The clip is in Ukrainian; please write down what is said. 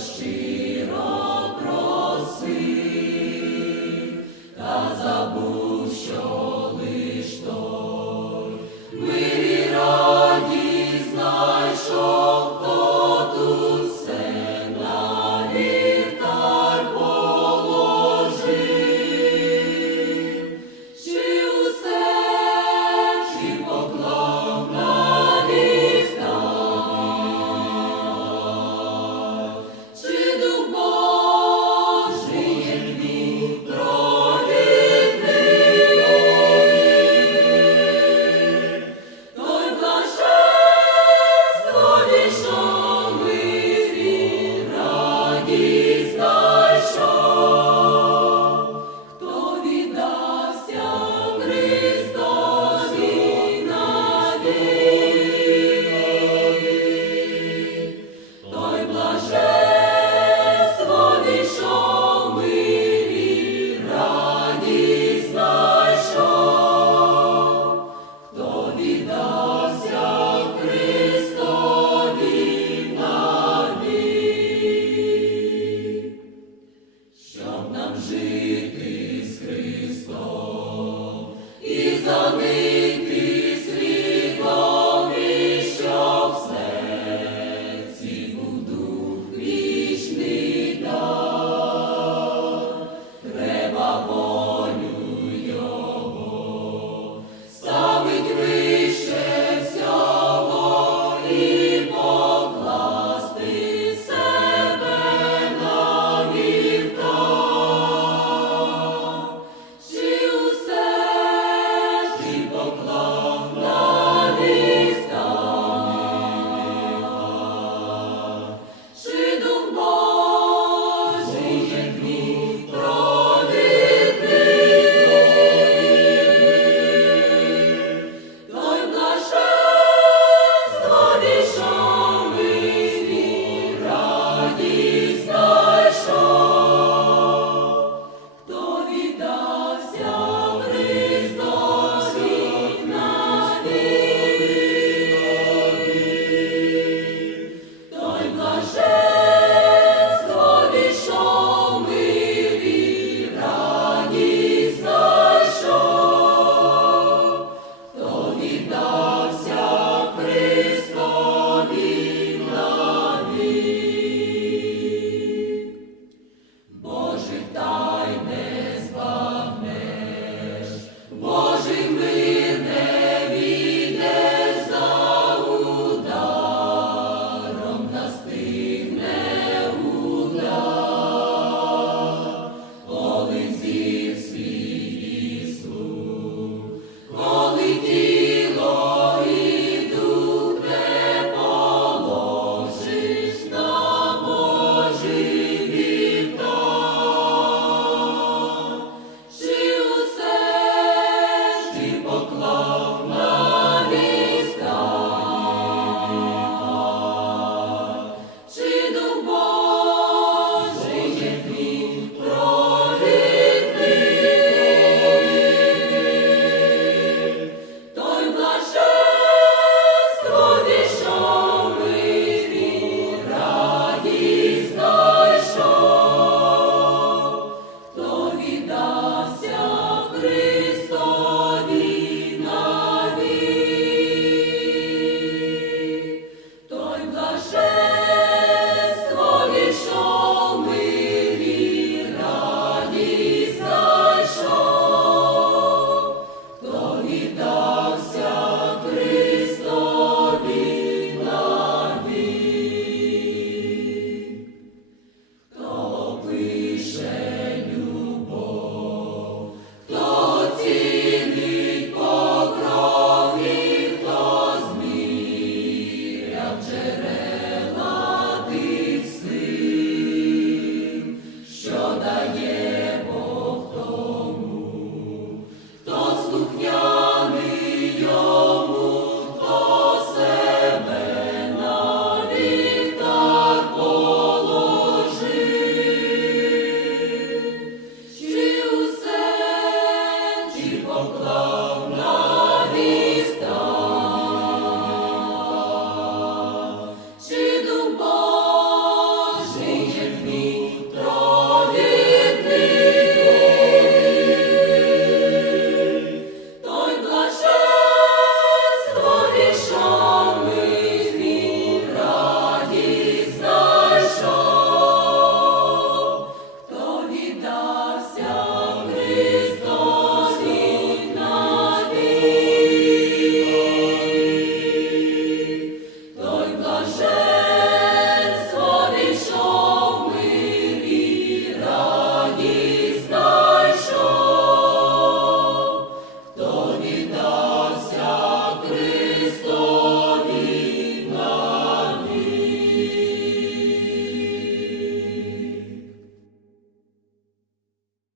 Jesus. жити з Христом і за ним. віддався.